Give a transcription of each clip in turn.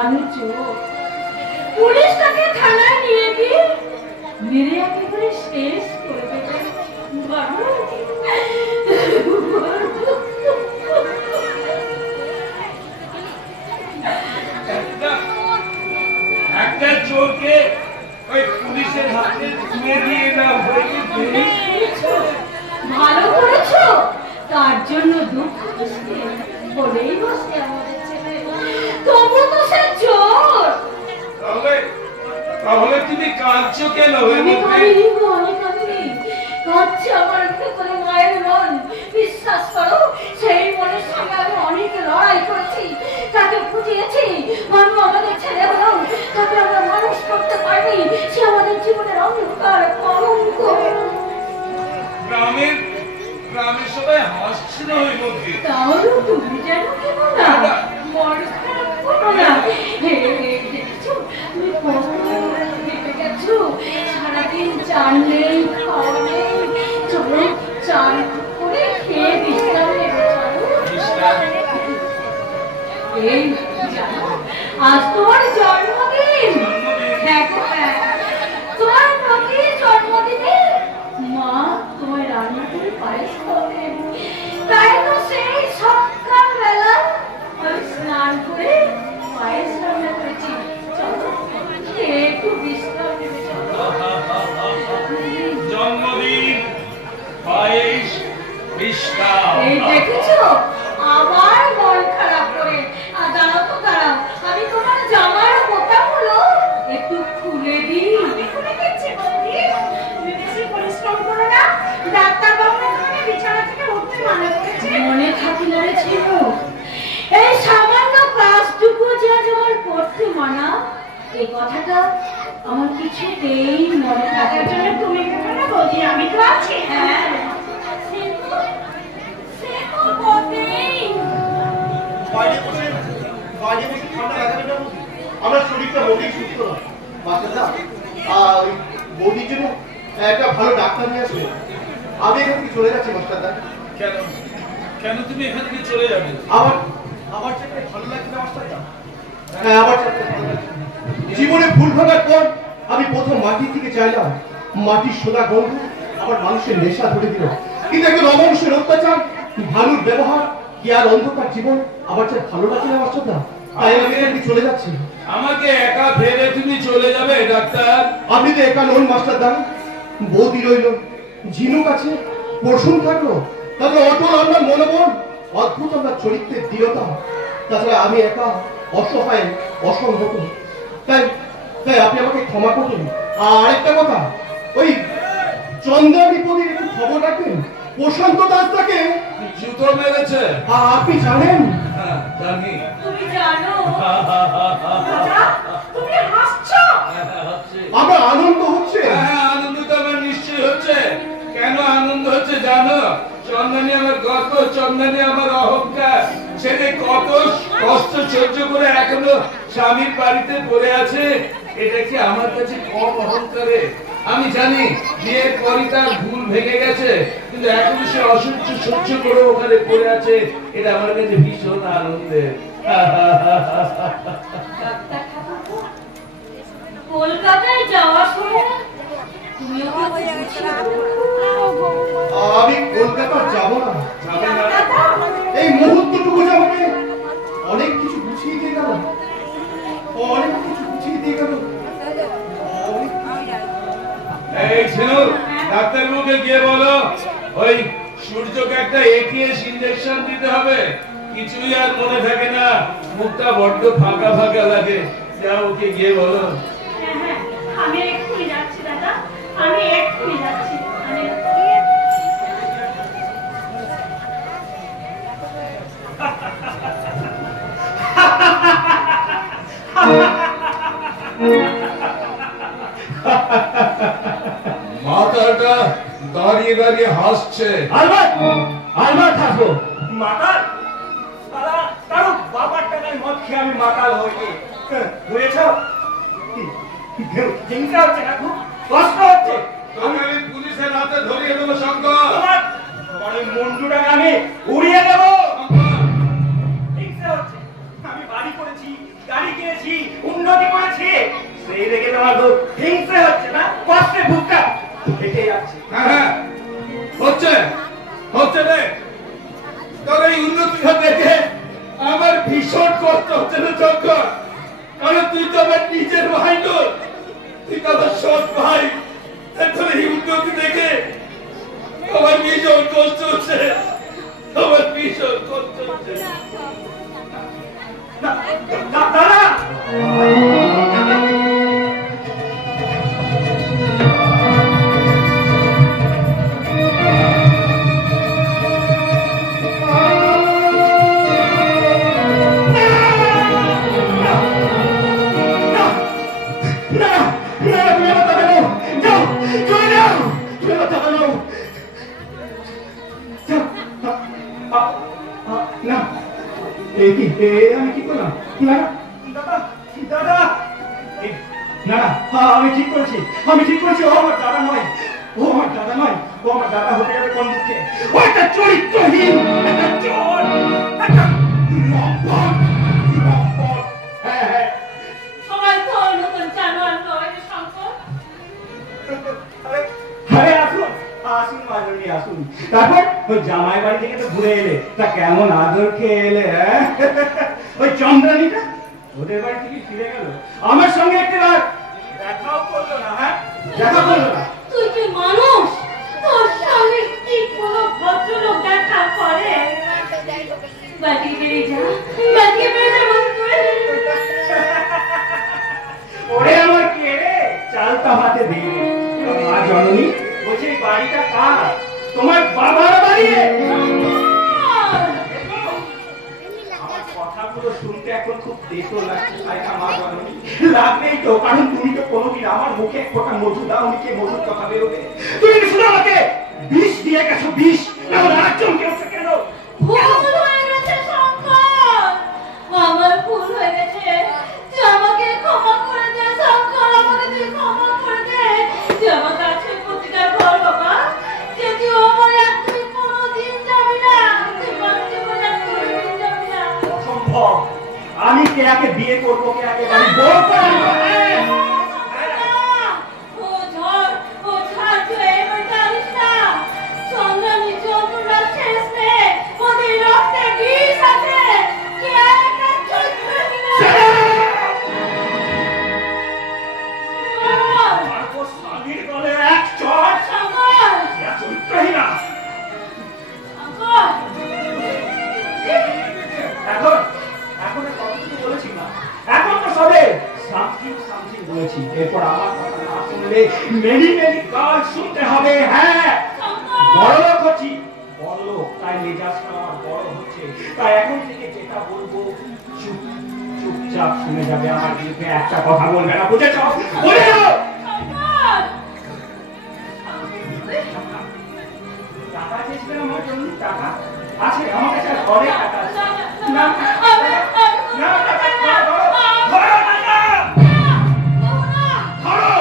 আমি চোর। পুলিশ তাকে থানায় নিয়ে গিয়ে মেরে একেবারে শেষ করে দেবে। একটা চোরকে ওই পুলিশের হাতে তুলে দিয়ে না ভালো করেছো, তার জন্য দুঃখ বলেই বসে আমাদের ছেলে। তবু তো সে চোর। তাহলে তুমি কাঁদছো কেন? কাঁদছে আমার ভেতরে মায়ের মন। বিশ্বাস করো, সেই মনের সঙ্গে আমি অনেক লড়াই করেছি, তাকে বুঝিয়েছি মানুষ আমাদের ছেলে হলো, তাকে আমরা মানুষ করতে পারিনি। সে আমাদের জীবনের অন্ধকার কলঙ্ক। গ্রামের সবাই হাসছিল ওই মধ্যে। তাহলে তুমি যেন কেন না মন খারাপ করো না। দেখছো তুমি কত ভেবে গেছো, সারাদিন চান নেই, খাওয়া নেই। চলো চান করে খেয়ে বিশ্রাম নেবে। এই জানো, আজ তোমার জন্মদিন। হ্যাঁ গো হ্যাঁ, তোমার প্রতি জন্মদিনে মা তোমায় রান্না করে পায়েস খাওয়াবেন। তাই তো সেই সকালবেলা আমি স্নান করে পায়েস রান্না করেছি। চলো খেয়ে একটু বিশ্রাম নেবে। জন্মদিন, পায়েস, বিশ্রাম। এই দেখেছো আবার মন খারাপ করে। আর জানো তো, দাঁড়াও আমি তোমার জামার বোতামগুলো একটু খুলে দিই। খুলে দিচ্ছি বৌদি, তুমি বেশি পরিশ্রম করো না। ডাক্তার বাবু তোমাকে বিছানা থেকে উঠতে মানা করেছে। মনে থাকি না রে ছিল, এই সামান্য ক্লাসটুকু যে তোমার পড়তে মানা, এই কথাটা আমার কিছুতেই মনে থাকার জন্য তুমি কেন না বৌদি, আমি তো আছি। হ্যাঁ আমরা শরীরটা মোটেই সুস্থ না। বাচ্চাটা বৌদির জন্য একটা ভালো ডাক্তার নিয়ে আসবে। আমি এখান থেকে চলে যাচ্ছি মাস্টারদা। কেন কেন তুমি এখান থেকে চলে যাবে? আমার চাকরি ভালো লাগছে না মাস্টারদা। হ্যাঁ, আমার চাকরি ভালো লাগছে। জীবনে ভুল ভাঙার পর আমি প্রথম মাটির দিকে চাইলাম, মাটির সোনা গন্ধ আমার মানুষের নেশা ধরে দিল। কিন্তু একজন অমানুষের অত্যাচার, ভালুর ব্যবহার, কি আর অন্ধকার জীবন আমার চাই ভালো লাগছে না মাস্টারদা। তাই আমি এখানে চলে যাচ্ছি। আমাকে একা ফেলে তুমি চলে যাবে ডাক্তার? আপনি তো একা নন মাস্টারদা, বৌদি রইল, ঝিনুক আছে, পরশুন থাকলো, তারপরে অটল আমার মনোবল, অদ্ভুত আমার চরিত্রের দৃঢ়তা। তাছাড়া আমি একা, অসহায়, অসংহত। তাই তাই আপনি আমাকে ক্ষমা করুন। আর আরেকটা কথা, ওই চন্দ্রানিপতির একটু খবর রাখবেন, প্রশান্ত দাস তাকে জুতো মেরেছে। আপনি জানেন? হ্যাঁ জানি। তুমি জানো? তুমি হাসছো? আমার আনন্দ হচ্ছে। হ্যাঁ আনন্দ তো আমার নিশ্চয়ই হচ্ছে। কেন আনন্দ হচ্ছে জানো? চন্দনী আমার গর্ব, চন্দনী আমার অহংকার। সে যে কত কষ্ট সহ্য করে এখনো স্বামীর বাড়িতে পড়ে আছে, এটা কি আমার কাছে কম অহংকারে? আমি জানি বিয়ের পরই তার ভুল ভেঙে গেছে, কিন্তু এখনো সে অসহ্য সহ্য করে ওখানে পড়ে আছে। এটা আমার কাছে ভীষণ আনন্দের। কলকাতায় যাওয়ার সময় তুমি ওকে আমি কলকাতা যাব না। এই মুহূর্তটুকু যে আমাকে অনেক কিছু বুঝিয়ে দিয়ে গেল, অনেক কিছু বুঝিয়ে দিয়ে গেল। এই ছেলে, ডাক্তারবাবুকে গিয়ে বলো ওই সূর্যকে একটা এটিএস ইনজেকশন দিতে হবে। কিছুই আর মনে থাকে না, মুখটা বড্ড ফাঁকা ফাঁকা লাগে। যাও ওকে গিয়ে বলো। হ্যাঁ, আমি এক্ষুনি যাচ্ছি দাদা, আমি এক্ষুনি যাচ্ছি। মাথাটা দাঁড়িয়ে দাঁড়িয়ে হাসছে। আলবার থাকো মাতাল। তারও বাবার টাকায় মদ খেয়ে আমি মাতাল হইনি, বুঝেছ? চিন্তা হচ্ছে না, খুব কষ্ট হচ্ছে। আমি পুলিশের হাতে ধরিয়ে দেবো শঙ্কর। তোমার ওই মুন্ডুটাকে আমি উড়িয়ে দেবো। ইচ্ছা হচ্ছে, আমি বাড়ি করেছি, গাড়ি কিনেছি, বাঁচিয়েছি, উন্নতি করেছি, সেই দেখে তোমার খুব হিংসে হচ্ছে না? কষ্টে বুকটা ফেটে যাচ্ছে। হ্যাঁ হ্যাঁ, হচ্ছে হচ্ছে রে। তবে এই উন্নতিটা দেখে আমার ভীষণ কষ্ট হচ্ছে না চক্কর। কারণ তুই তো আমার নিজের ভাই নয়, তুই তো আমার সৎ ভাই। এখন এই উন্নতি দেখে আমার ভীষণ কষ্ট হচ্ছে, আমার ভীষণ কষ্ট হচ্ছে। দাদা, আমি কি করলাম? দাদা, না আমি ঠিক করেছি, আমি ঠিক করেছি। ও আমার দাদা নয়, ও আমার দাদা নয়, ও আমার দাদা হতে যাবে কোন দুঃখে? ও একটা চরিত্রহীন, একটা চোর, একটা লম্পট, লম্পট। হ্যাঁ হ্যাঁ, সবাই তো ওই নতুন জানোয়ার নয় রে শঙ্কর। আরে আসুন আসুন মাজনি আসুন। তারপর ওই জামাই বাড়ি থেকে তো ঘুরে এলে, তা কেমন আদর খেয়ে এলে? হ্যাঁ, ওই চন্দ্রানীটা ওদের বাড়ি থেকে ফিরে গেল, আমার সঙ্গে একবার দেখাও করলো না। হ্যাঁ, দেখা করলো না। তুই কি মানুষ? তোর সঙ্গে কি কোনো ভদ্রলোক দেখা করে? বাড়ি বেরিয়ে যা, বাড়ি বেরিয়ে যা বন্ধু। ওরে আমার কে রে, চালটা হাতে দিয়ে মা জননী বলছে এই বাড়িটা কার? তোমার বাবার বাড়ি। আমার কথাগুলো শুনতে এখন খুব দেশো লাগছে, তাই না মা জননী? লাগবেই তো, কারণ তুমি তো কোনোদিন আমার মুখে এক ফোঁটা মধু দাও নি, কে মধুর কথা বেরোবে? তুমি কি শুধু আমাকে বিষ দিয়ে গেছো? বিষ না আর চমকে উঠছে কেন? ভুল হয়ে গেছে শঙ্কর, আমার ভুল হয়ে গেছে। তুই আমাকে ক্ষমা করে দে শঙ্কর, আমাকে তুই ক্ষমা করে দে। তুই আমার কাছে প্রতিটা ঘর বাবা, যে তুই আমার তুই কোনোদিন যাবি না, তুই বাড়িতে বলে কোনোদিন যাবি না। অসম্ভব, আমি কেয়াকে বিয়ে করবো, কেয়াকে বাড়ি বউ করে আনবো। ও ঝড়, ও ঝড়, তুই এবার জানিস না চন্দ্রানী যন্ত্রণা শেষ নেই, ওদের রক্তে বিষ আছে। কে একটা চৈত্রহীন আর ও স্বামীর গলে এক চড়। শঙ্কর, ইয়া চরিত্রহীনা। শঙ্কর, এখন এখন আর কতটুকু বলেছি না, এখন তো সবে সামথিং সামথিং বলেছি। এরপর আমার কথা না শুনলে মেনি মেনি গাল শুনতে হবে। হ্যাঁ, বড় লোক হচ্ছি, বড় লোক, তাই মেজাজটা আমার বড় হচ্ছে। তাই এখন থেকে যেটা বলবো চুপচাপ শুনে যাবে, আমার বিরুদ্ধে একটা কথা বলবে না, বুঝেছ? বলে যাও। শঙ্কর। টাকা চেয়েছিলেন আমার জন্য? টাকা আছে আমার কাছে, অনেক টাকা আছে। না না, টাকা ধরো, ধরো টাকা, ধরো।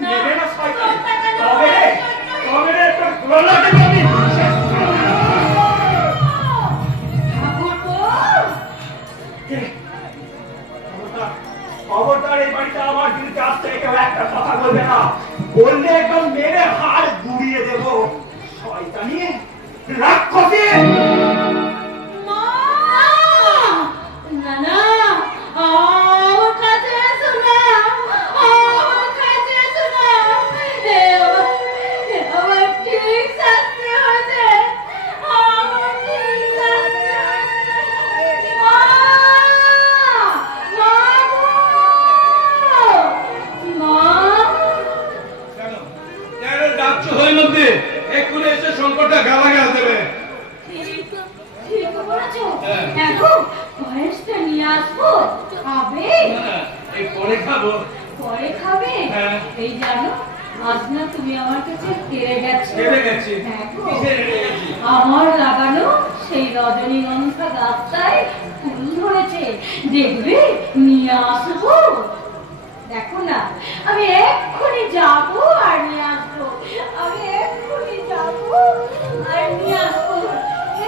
নেবে না শয়তান। তবে তবে রে তোর গলাতে আমি শেষ করে দেব। খবরদার এই বাড়িতে আমার বিরুদ্ধে আসতে কেউ একটা কথা বলবে না, বললে একদম মেরে হাড় গুড়িয়ে দেবো। শয়তানি, রাক্ষসী। না না, আমার কাছে এসো না, আমার কাছে এসো না। আমার ঠিক শাস্তি হয়েছে, আমার ঠিক শাস্তি হয়েছে। মা, মা গো, মা। কেন কেন ডাকছো হৈমন্তী? এক্ষুনি এসে সংকটটা গালাগাল দেবে। ঠিক বলেছো। হ্যাঁ। এখন বয়সটা নিয়ে আসবো, খাবে? না, এই পরে খাবো। পরে খাবে? হ্যাঁ। এই জানো, আজ না তুমি আমার কাছে তেড়ে গেছো। হেরে গেছি। হ্যাঁ গো। কিসে হেরে গেছি? আমার লাগানো সেই রজনীগন্ধা গাছটায় ফুল ধরেছে, দেখবে নিয়ে আসবো। দেখো না, আমি এক্ষুনি যাবো আর নিয়ে আসবো, আমি এক্ষুনি যাবো আর নিয়ে আসবো,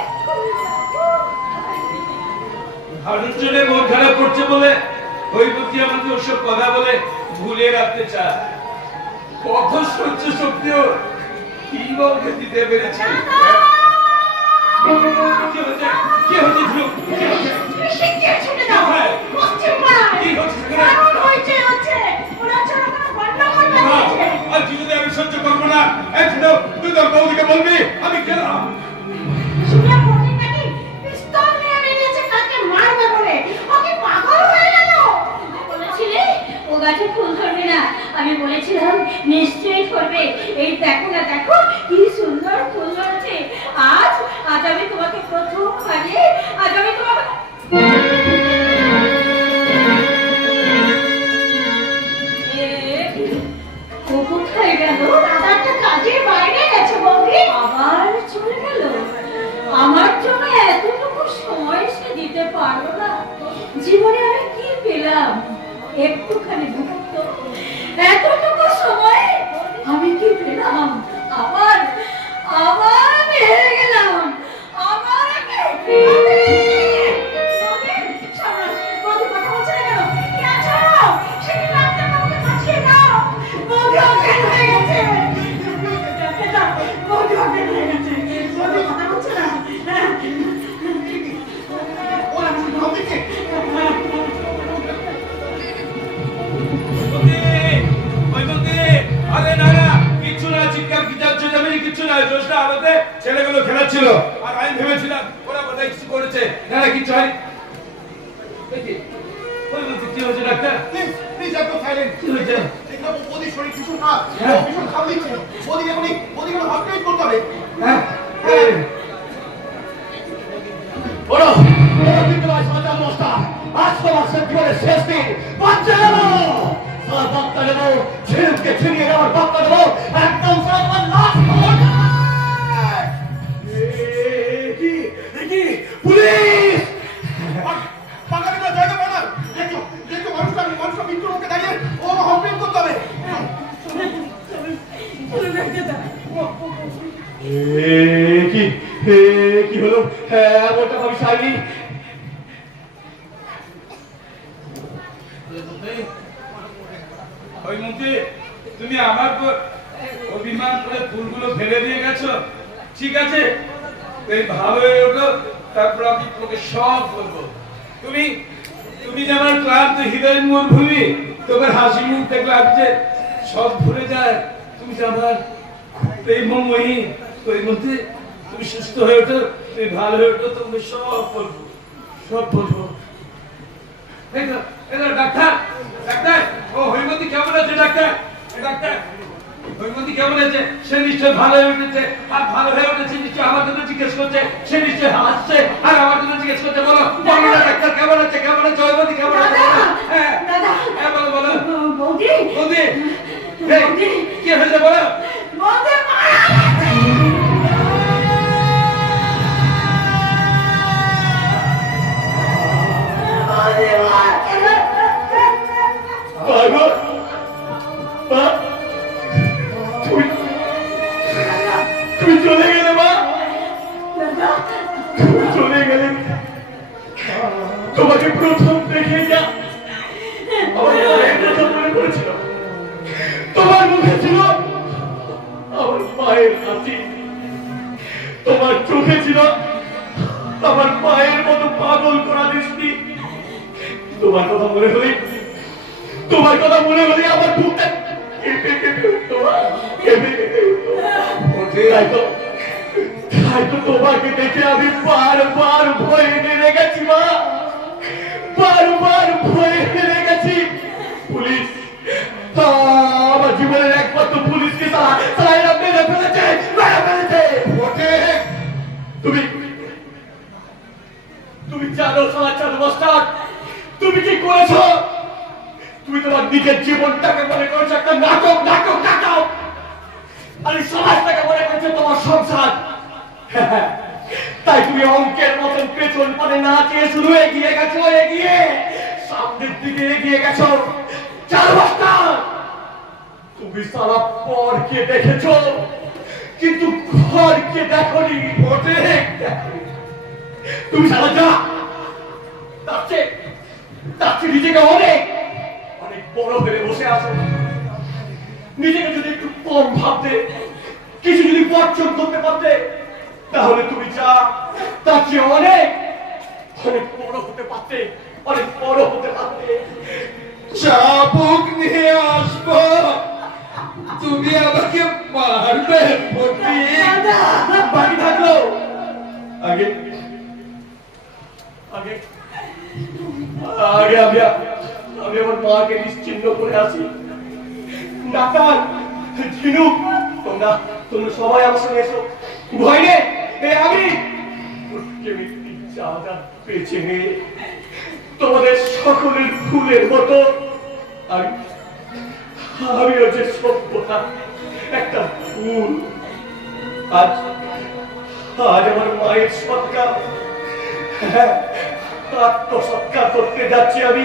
এক্ষুনি যাবো আর নিয়ে আসবো। ভারত জন্য মন খারাপ করছে বলে ওই বুদ্ধি আমাকে ওসব কথা বলে ভুলিয়ে রাখতে চায়। কত সহ্য শক্তিও কি বলকে দিতে পেরেছি। কি হচ্ছে? কি হচ্ছে ধ্রুব? কি হচ্ছে? শিগগির ছুটে যাও। পশ্চিম পাড়ায়। কি হচ্ছে সেখানে? দারুণ হইচই হচ্ছে। ওরা ছোটখাটো গন্ডগোল বাঁধিয়েছে। আর যদি আমি সহ্য করবো না, এই ছিল, তুই তোর বৌদিকে বলবি আমি গেলাম। শুনে পড়ি নাকি পিস্তল নিয়ে বেরিয়েছে কাকে মারবে বলে। ও কি পাগল হয়ে গেল? তুমি বলেছিলে ও গাছে ফুল ধরবে না। আমি বলেছিলাম নিশ্চয়ই ধরবে। এই দেখো না, দেখো কি সুন্দর ফুল ধরেছে। আজ আমি তোমাকে প্রথম আজ আমি তোমাকে ও কোথায় গেল? দাদা একটা কাজের বাইরে গেছে বৌদি। আবার চলে গেল। আমার জন্য এতটুকু সময় সে দিতে পারলো না। জীবনে আমি কি পেলাম? একটুখানি মুহূর্ত, এতটুকু সময় আমি কি পেলাম? আবার আমি হেরে গেলাম। আবার ছেলেগুলো খেলাচ্ছিল আর আমি ভেবেছিলাম ওরা বোধহয় কিছু করেছে। না না, কিছু হয় কি হয়েছে ডাক্তার? প্লিজ একটু সাইলেন্ট। কি হয়েছে? দেখো বৌদির শরীর ভীষণ খারাপ, ভীষণ ঘাম দিচ্ছে। বৌদিকে হসপিটালাইজ করতে হবে। হ্যাঁ ওরা বিদ্যালয় সরকার নষ্টা। আজ তোমার জীবনের শেষ দিন। বাচ্চা নেবো, সারা বাচ্চা নেবো, ছেলেকে ছিনিয়ে নেওয়ার বাচ্চা নেবো, একদম সারা লাস্ট পুলিশ পাকাটা জায়গা পানা। দেখো মানুষটা মৃত্যুর মুখে দাঁড়িয়ে ও হসপিটাল করতে হবে। কি হলো? এমনটা ভাবি সাইনি। ওই মন্ত্রী, তুমি আমার উপর অভিমান করে ফুলগুলো ফেলে দিয়ে গেছো। ঠিক আছে, তুমি ভালো হয়ে ওঠো, তারপর আমি তোমাকে সব বলবো। তুমি যেমন ক্লান্ত হৃদয় মরুভূমি, তোমার হাসি মুখ দেখলে আমি যে সব ভুলে যায়। তুমি যে আমার প্রেমময়ী। ওই মধ্যে তুমি সুস্থ হয়ে ওঠো, তুমি ভালো হয়ে ওঠো, তোমাকে সব বলবো, সব বলবো। ডাক্তার, ও হৈমন্তী কেমন আছে? ডাক্তার হৈমন্তী কেমন আছে? সে নিশ্চয় ভালো হয়ে উঠেছে। আর ভালো হয়ে উঠেছে নিশ্চয় আমার জন্য জিজ্ঞেস করছে। সে নিশ্চয় হাসছে আর আমার জন্য জিজ্ঞেস করছে। বলো না ডাক্তার, কেমন আছে? হৈমন্তী কেমন আছে? হ্যাঁ বলো বৌদি কি হয়েছে বলো। বৌদি মারা গেছে। তুমি চলে গেলে মা, তুমি চলে গেলে। তোমাকে প্রথম দেখে যা আমার মায়ের কথা মনে পড়েছিল। তোমার মুখে ছিল আমার মায়ের হাসি, তোমার চোখে ছিল আমার মায়ের মতো পাগল করা দৃষ্টি। তোমার কথা মনে হলে আমার বুকটা কেঁপে কেঁপে উঠতো। তাই তো তোমাকে দেখে আমি বারবার ভয়ে নেমে গেছি মা, বারবার ভয়ে নেমে গেছি। পুলিশ, আমার জীবনের একমাত্র পুলিশকে তারা মেরে ফেলেছে। তুমি জানো সারা মাস্টার তুমি কি করেছো? তুমি তোমার নিজের জীবনটাকে মনে করেছো একটা নাটক। আর সমাজটাকে মনে করছো তোমার সংসার। তাই তুমি অঙ্কের মতন পেছন পরে না চেয়ে শুধু এগিয়ে সামনের দিকে এগিয়ে গেছো। 4 মাস্টার, তুমি সারা পরকে দেখেছো কিন্তু ঘরকে দেখোনি। তুমি সারা যা তার চেয়ে নিজেকে অনেক অনেক বড় হয়ে বসে আছো। নিজেকে যদি একটু কম ভাবতে, কিছু যদি বর্জন করতে পারতে, তাহলে তুমি যা তার চেয়ে অনেক অনেক বড় হতে পারতে, অনেক বড় হতে পারতে। চাবুক নিয়ে আসবো, তুমি আমাকে মারবে বাকি থাকলো আগে আগে আগে আমি আমার মাকে নিশ্চিন্ন করে আসি। ডাক্তার, ঝিনুক, তোমরা সবাই আমার সঙ্গে এসো। ভয় নেই, আমি চাঁদা পেয়েছে তোমাদের সকলের ফুলের মতো আমি হচ্ছে সভ্যতা একটা ফুল। আজ আমার মায়ের সৎকার, আত্মসৎকার করতে যাচ্ছি আমি।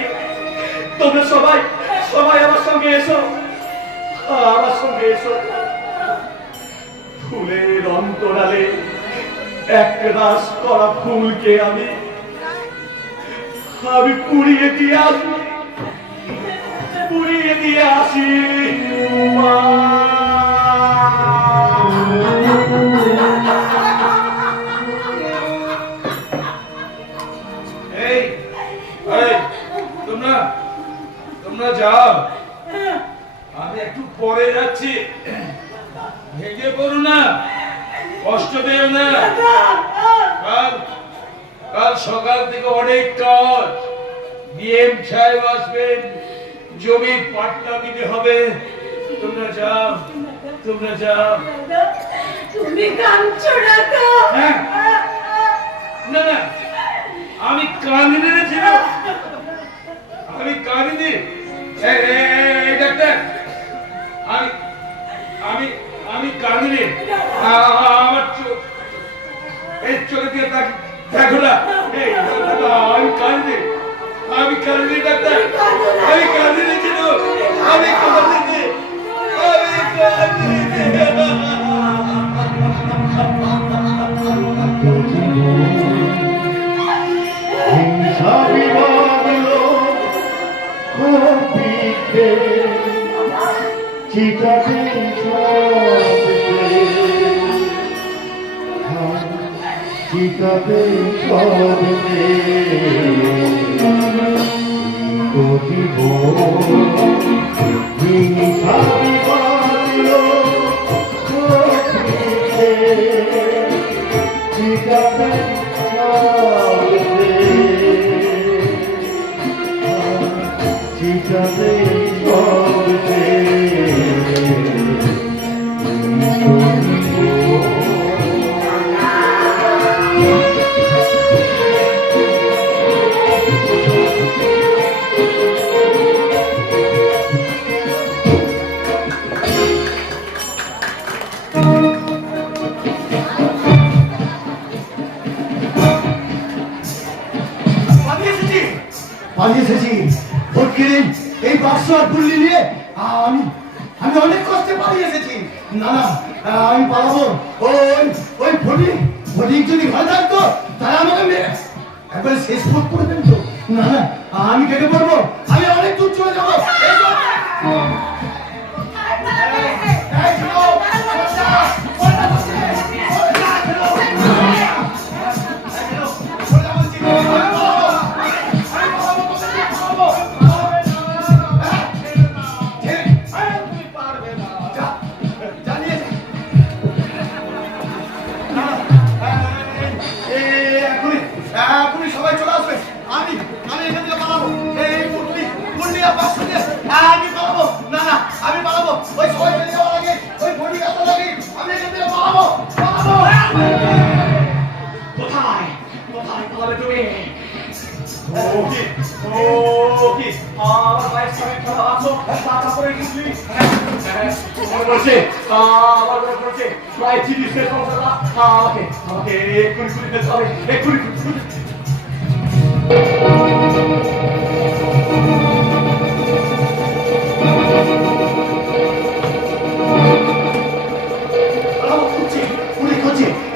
তোমরা সবাই আমার সঙ্গে এসো, আমার সঙ্গে এসো। ফুলের অন্তরালে এক রাস করা ফুলকে আমি পুড়িয়ে দিয়ে আসি, পুড়িয়ে দিয়ে আসি। এই তোমরা যাও, আমি একটু পরে যাচ্ছি। ভেঙে পড়ো না, কষ্ট দেও না। কাল সকাল থেকে অনেক কাজ, ডিএম সাহেব আসবেন, জমির পাট্টা দিতে হবে। তোমরা যাও। তুমি কাঁদছো না তো? হ্যাঁ, না আমি কাঁদিনি রে ছিল, আমি কাঁদিনি। ডাক্তার, আমি কাঁদিনি। আমার এই চোখে দিয়ে দেখো না, আমি কাঁদিনি ডাক্তার, আমি কাঁদিনি ছিল, আমি কাঁদিনি। চিতাতে সবে পালিয়ে এসেছি। এই বাক্স আর পুল্লি নিয়ে আমি অনেক কষ্টে পালিয়ে এসেছি। না আমি পালাবো। ওই ফটিক যদি ঘরে থাকতো তারা আমাকে মেরে একবারে শেষ পথ করে দেন তো। না আমি কেটে পড়বো, আমি অনেক দূর চলে যাবো। সবাই চলে আসবে, আমি এখান থেকে পালাবো। এই মুরলি আর বাস থেকে আমি পালাবো। না আমি পালাবো। ওই সবাই চলে যাওয়ার আগে, ওই ফটি আসা লাগে আমি এখান থেকে পালাবো। কোথায় পালাবে তুমি? আমার ভাইয়ের সঙ্গে খেলা আছো, তারপরে মুরলি আমার বলছে প্রায় 30 সমস্যা। আমাকে এক্ষুনি ফেলতে হবে, এক্ষুনি।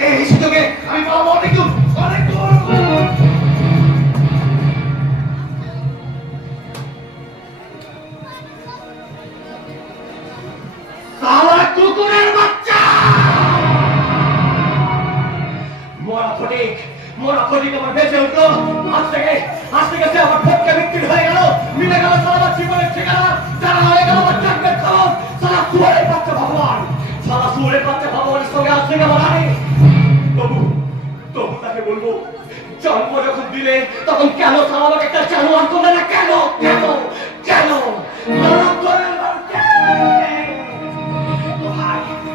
এই সুযোগে আমি পাবো অনেক দূর। মালিক আমার বেঁচে উঠলো। আজ থেকে সে আমার ভোটকে বিক্রি হয়ে গেল, মিলে গেল সারা জীবনের ঠিকানা, যারা হয়ে গেল আমার চাকরের খরচ। সারা সুরের বাচ্চা ভগবান, সারা সুরের বাচ্চা ভগবানের সঙ্গে আজ থেকে আমার আনি। তবু তাকে বলবো, জন্ম যখন দিলে তখন কেন সারা আমাকে একটা জানোয়ার করলে না? কেন কেন কেন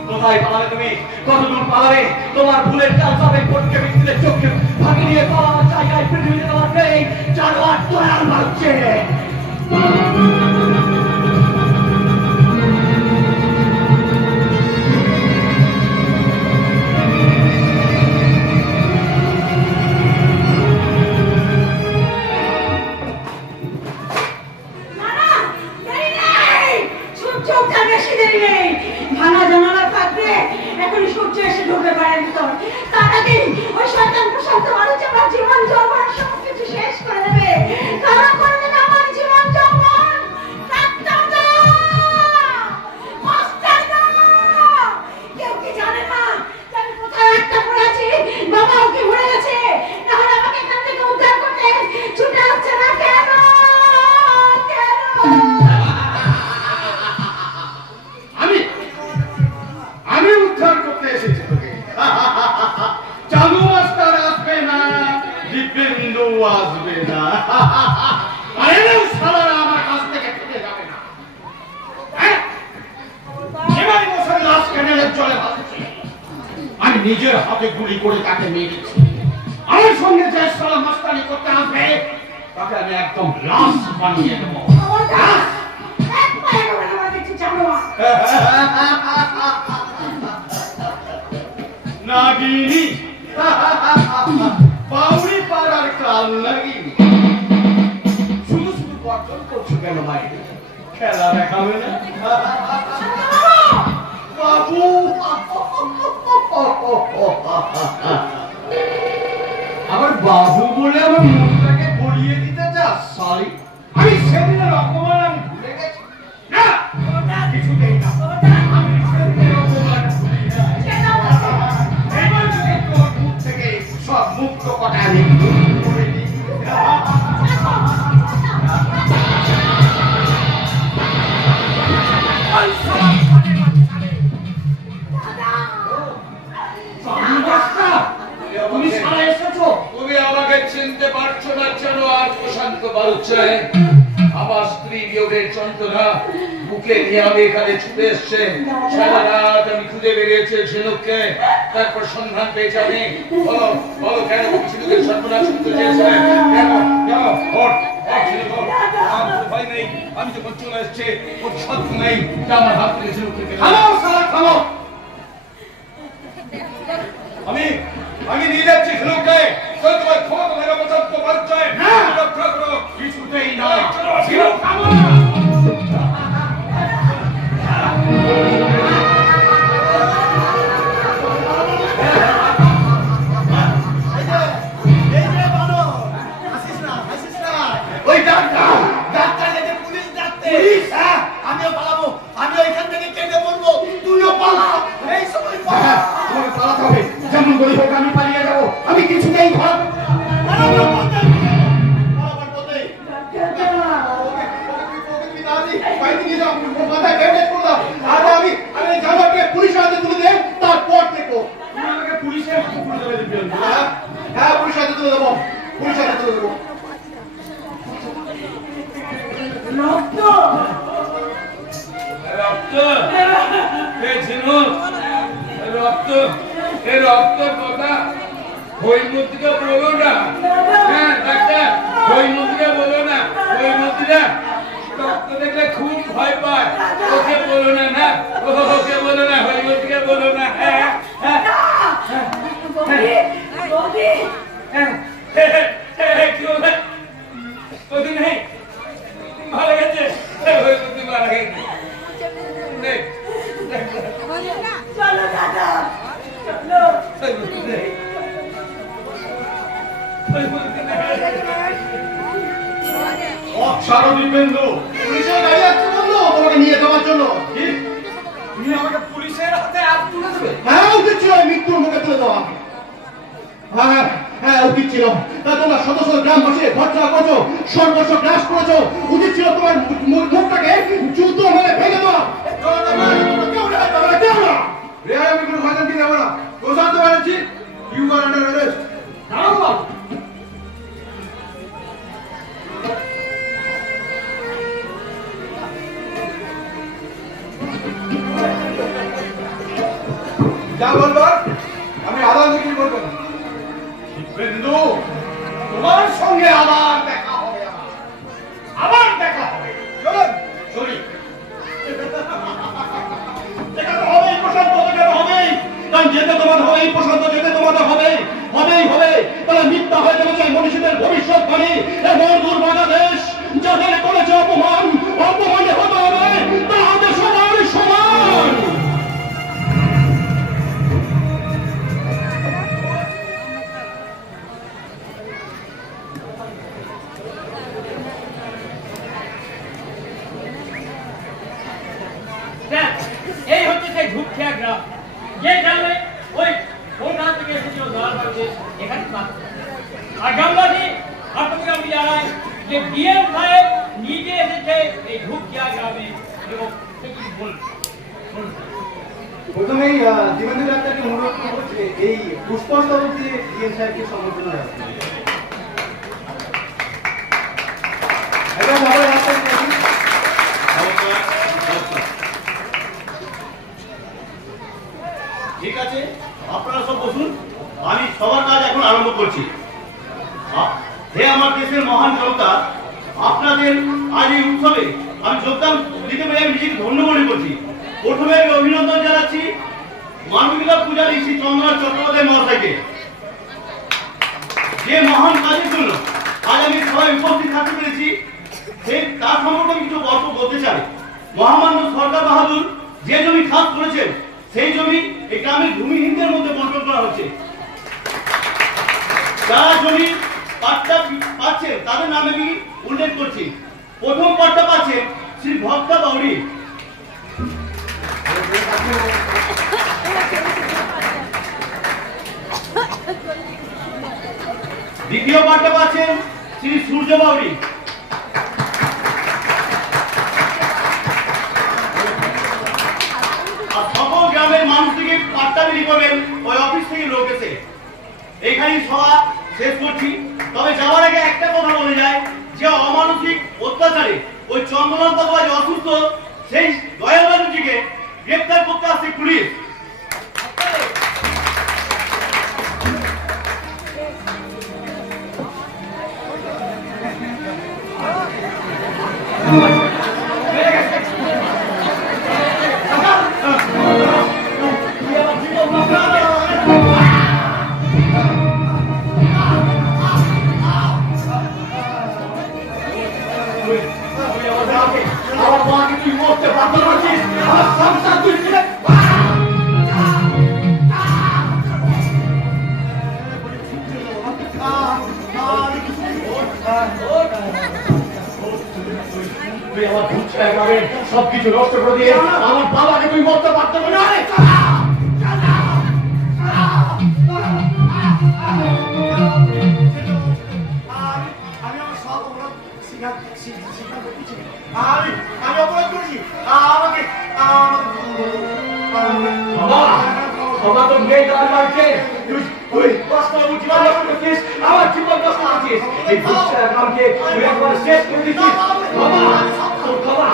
কোথায় পালাবে তুমি? কতদূর পালাবে? তোমার ভুলের কাজ হবে কোটকে মিত্রের চোখে ভাঙি নিয়ে পালাবার জায়গায় পৃথিবীতে তোমার নেই। জানোয়ার দয়াল মারছে। ভাঙা জানালা থাকবে, এখন সূর্য এসে ঢুকে পারে ভিতর। তার আগে ওই শয়তান প্রশান্ত মানুষ আমার জীবন যৌবন সব কিছু শেষ করে দেবে। তারা করে দেবে আমার জীবন যৌবন। ডাক্তার দাও, মাস্টার দাও। কেউ কি জানে না যে আমি কোথায় একটা পড়েছি? বাবা ওকে ভরে গেছে, নাহলে আমাকে এখান থেকে উদ্ধার করতে ছুটে আসছে না কেন? আমি উদ্ধার করতে এসেছি তোকে। চালু মাস্টার আসবে না, দিব্যেন্দু আসবে না, আরে সালারা আমার কাছ থেকে ছুটে যাবে না। এবারে বছর লাশ ক্যানেলের জলে ভাসছে, আমি নিজের হাতে গুলি করে তাকে মেরেছি। আমার সঙ্গে যে সালা মাস্টারি করতে আসবে তাকে আমি একদম লাশ বানিয়ে দেবো। নাগিনী, বাউরি পাড়ার কাল নাগিনী, শুধু শুধু গর্জন করছো কেন ভাই? খেলা দেখাবে না বাবু? আবার বাবু বলে আমার মনটাকে গড়িয়ে দিতে চাস? সরি, আমি সেদিনের অপমান আমি ভুলে গেছি। না, কিছুতেই না। আমি সেদিনের অপমান ভুলি না। এবার যদি তোর মুখ থেকে সব মুক্ত কথা আমি দূর করে দিই। তুমি আমাকে চিনতে পারছো না? চলো আজ প্রশান্ত বালুচায় আমার স্ত্রী বিয়োগের যন্ত্রণা বুকে নিয়ে আমি এখানে ছুটে এসছে। সারা রাত আমি খুঁজে বেরিয়েছি ঝিনুককে, তারপর সন্ধান পেয়েছি আমি। বলো বলো, কেন ঝিনুকের সর্বনাশ করতে চেয়েছিলে? কেন কেন? আমার ভয় নেই, আমি যখন চলে এসছি ওর শত্রু নেই, আমার হাত থেকে ঝিনুককে আমি নিয়ে যাচ্ছি ঝিনুককে। তোমার ক্ষমতা থাকা পর্যন্ত পরিচয় রক্ষা করো। কিছুতেই নয়। ঝিনুক থামো না। আমিও পালাবো, আমিও এখান থেকে কেটে পড়বো, তুইও পালা। এই সময় তোমাকে পালাতে হবে, যেমন করে হোক আমি পালিয়ে যাবো। আমি কিছুতেই ঘর পুলিশের হাতে তুলে দেন, তারপর দেখো। আমাকে পুলিশের হাতে তুলে দেবে? হ্যাঁ, পুলিশের হাতে তুলে দেবো, পুলিশের হাতে তুলে দেবো। রক্ত এই ঝিনুক, রক্ত, এই রক্তের কথা হৈমতীকে বলো না। হ্যাঁ ডাক্তার, হৈমতীকে বলো না। হৈমতীরা রক্ত দেখলে খুব ভয় পায়। ওকে বলো না। না, ওকে বলো না, হৈমতীকে বলো না। হ্যাঁ হ্যাঁ কি বলে? ওদিন নেই, মারা গেছে। হৈমতী মারা গেছে। চলো দাদা, চলো। দিব্যেন্দু, পুলিশের গাড়ি আসছে বললো তোমাকে নিয়ে যাওয়ার জন্য। তুমি আমাকে পুলিশের হাতে তুলে দেবে? হ্যাঁ, উচিত ছিল মৃত্যুর মুখে তুলে দেওয়া। হ্যাঁ, হ্যাঁ উচিত ছিল। তা তোমরা শত শত গ্রামবাসী ঘটনা করছো, সর্বস্ব গ্রাস করেছো, উচিত ছিল তোমার মুখটাকে জুতো মেরে ভেঙে দেওয়া। কেউ না রেহাই আমি কোনো ফাঁসান্তি দেবো না। Prashant Banerjee, you are under arrest. দাঁড়াও বাবু। যা বলবার আমি আদালতে কি করবেন? বিন্দু, তোমার সঙ্গে আবার দেখা হবে, আবার দেখা হবে। চলুন। চলি। দেখা তো হবেই, প্রশান্ত দেখা তো হবেই। কারণ যেতে তোমাদের হবেই, প্রশান্ত যেতে তোমাদের হবেই, হবেই হবে। তাহলে মিথ্যা হয়ে যাবে মনীষীদের ভবিষ্যৎবাণী। এমন দুর্ভাগা দেশ যাদের করেছে অপমান, অপমানে হতে হবে তাদের সবার সমান। দেখ, এই হচ্ছে সেই ধূপখেয়া গ্রাম, যে গ্রামে ওই কলকাতা থেকে এসেছিল দয়াল বাবু এখানে বাস করে। আর গ্রামবাসী আত্মগ্রাম জানায় যে ডিএম সাহেব নিজে এসেছে এই ধূপখেয়া গ্রামে এবং সে কি বলবে। প্রথমেই দিবেন্দু ডাক্তারকে অনুরোধ করবো যে এই পুষ্পস্তবক দিয়ে ডিএম সাহেবকে সম্বোধনা জানাতে। ঠিক আছে, আপনারা সব বসুন, আমি সবার কাজ এখন আরম্ভ করছি। হে আমার দেশের মহান জনতা, আপনাদের আজ এই উৎসবে আমি যোগদান দিতে পেরে আমি নিজেকে ধন্য মনে করছি। প্রথমে আমি অভিনন্দন জানাচ্ছি মানবিকতা পূজারী শ্রী চন্দ্রনাথ চট্টোপাধ্যায় মহাশয়কে, যে মহান কাজের জন্য আজ আমি সবাই উপস্থিত থাকতে পেরেছি। তার সম্পর্কে আমি কিছু গল্প বলতে চাই। মহামান্য সরকার বাহাদুর যে জমি খাস করেছেন, সেই জমি এই গ্রামের ভূমিহীনদের মধ্যে বন্টন করা হচ্ছে। যারা জমি পাট্টা পাচ্ছেন তাদের নামে আমি উল্লেখ করছি। প্রথম পাট্টা পাচ্ছেন শ্রী ভক্তা বাউরি, দ্বিতীয় পাট্টা পাচ্ছেন শ্রী সূর্য বাউরি, আর সকল গ্রামের মানুষ থেকে পাট্টা বিলি করবেন ওই অফিস থেকে লোক এসে। এখানেই সভা শেষ করছি। তবে যাওয়ার আগে একটা কথা বলে যায় যে অমানসিক অত্যাচারে ওই চন্দ্রনাথ বাবু আজ অসুস্থ, সেই দয়াল বাবুজিকে গ্রেপ্তার করতে আসছে পুলিশ। আমার মাকে তুই মরতে বাধ্য করছিস, আমার সংসার তুই ছিলেন। তুই আমার ভুল গ্রামের সবকিছু নষ্ট করে দিয়ে আমার বাবাকে তুই মরতে বাধ্য করলি। আমি অপরাধ করছি, আমাকে আমার তো মেয়ে দাঁড় মারছে, তুই কষ্ট জীবন নষ্ট করছিস, আমার জীবন নষ্ট করছিস। এই ভুলটা কামকে তুই একবার শেষ করে দিচ্ছিস। বাবা, তোর বাবা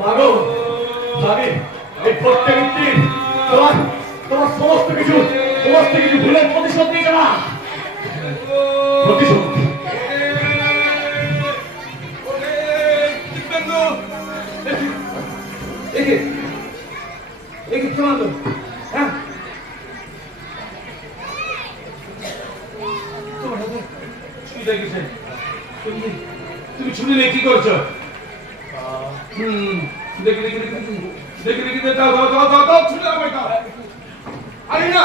মাগো ভাবি, এই প্রত্যেক দিন তোমার সমস্ত কিছু ভুলের প্রতিশোধ নিয়ে যাওয়া। প্রতিশোধ চলো, হ্যাঁ তুমি ছুটি নেই কি করছো? দেখি দেখি দেখি দেখি দেখি দাও দাও দাও দাও দাও ছুটি আমায় দাও। আরে না,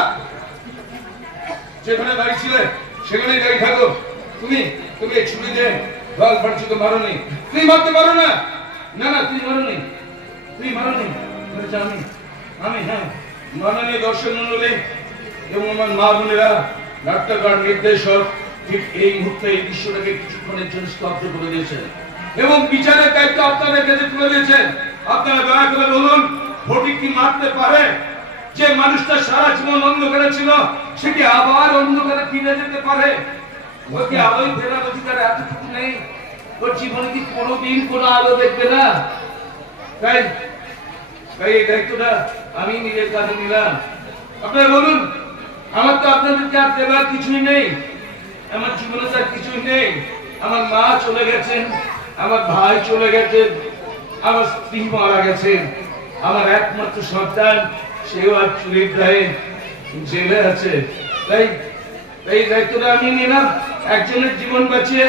যেখানে দাঁড়িয়ে ছিলে সেখানেই দাঁড়িয়ে থাকো। তুমি তুমি এই ছুরি দিয়ে লাল বাড়িকে মারোনি, তুমি মারতে পারো না। না না, তুমি মারোনি, তুমি মারোনি। আমি হ্যাঁ, মাননীয় দর্শক মন্ডলী এবং আমার মা বোনেরা, নাট্যকার নির্দেশক ঠিক এই মুহূর্তে এই দৃশ্যটাকে কিছুক্ষণের জন্য স্তব্ধ করে দিয়েছেন এবং বিচারের দায়িত্ব আপনাদের কাছে তুলে দিয়েছেন। আপনারা দয়া করে বলুন, ফটিক কি মারতে পারে? যে মানুষটা সারা জীবন অন্ধকারে ছিল, সে কি আবার অন্ধকারে ফিরে যেতে পারে? ওর কি আলোয় ফেরার অধিকার এতটুকু নেই? ওর জীবনে কি কোনোদিন কোনো আলো দেখবে না? তাই তাই এই দায়িত্বটা আমি নিজের কাছে নিলাম। আপনারা বলুন, আমার তো আপনাদেরকে আর দেবার কিছুই নেই, আমার জীবনে তার কিছুই নেই। আমার মা চলে গেছেন, আমার ভাই চলে গেছেন, আমার স্ত্রী মারা গেছেন, আমার একমাত্র সন্তান সেও আর চুরির দায়ে জেলে আছে। তাই এই দায়িত্বটা আমি নিলাম, একজনের জীবন বাঁচিয়ে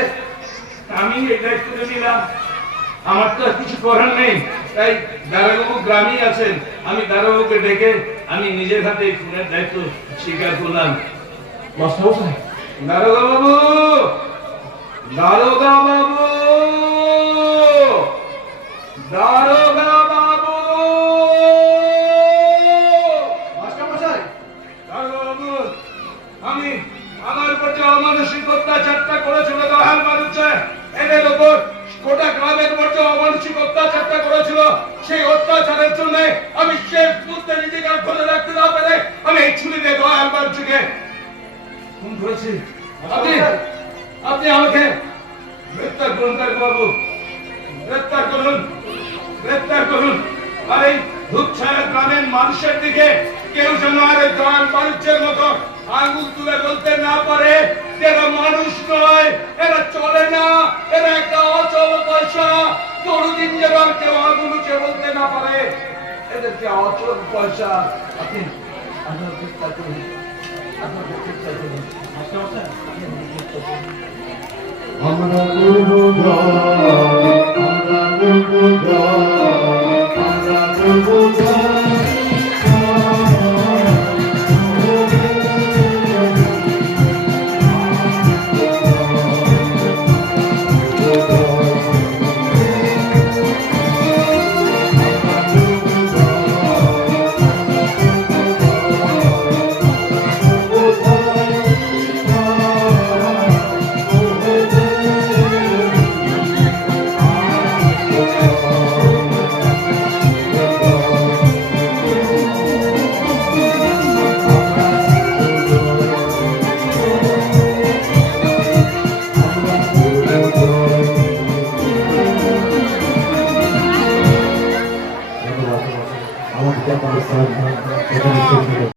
আমি এই দায়িত্বটা নিলাম। আমার তো আর কিছু করার নেই। তাই দারোগাবু গ্রামেই আছেন, আমি দারোগাবুকে ডেকে আমি নিজের হাতে এই খুনের দায়িত্ব স্বীকার করলাম। দারোগা বাবু, দারোগা বাবু, দারোগা বাবু, মাস্টারমশাই, দারোগা বাবু, আমি আমার উপর যে অমানসিক অত্যাচারটা করেছিল দয়াল মানুষে, এদের উপর গোটা গ্রামের উপর যে অমানসিক অত্যাচারটা করেছিল, সেই অত্যাচারের জন্য আমি শেষ মুহূর্তে নিজেকে আর ধরে রাখতে না পেরে আমি এই ছুরি দিয়ে দয়াল মানুষকে খুন করেছি। আপনি আমাকে গ্রেফতার করুন বাবু, গ্রেফতার করুন, গ্রেফতার করুন। আর এই ধূপছায়া গ্রামের মানুষের দিকে কেউ যেন আর দয়াল বাণিজ্যের মতো আঙুল তুলে বলতে না পারে এরা মানুষ নয়, এরা চলে না, এরা একটা অচল পয়সা। কোনদিন যেন আর কেউ আঙুল উঁচে বলতে না পারে এদেরকে অচল পয়সা। আপনি আপনার গ্রেফতার করুন, আপনার গ্রেফতার করুন। আমরা গুরু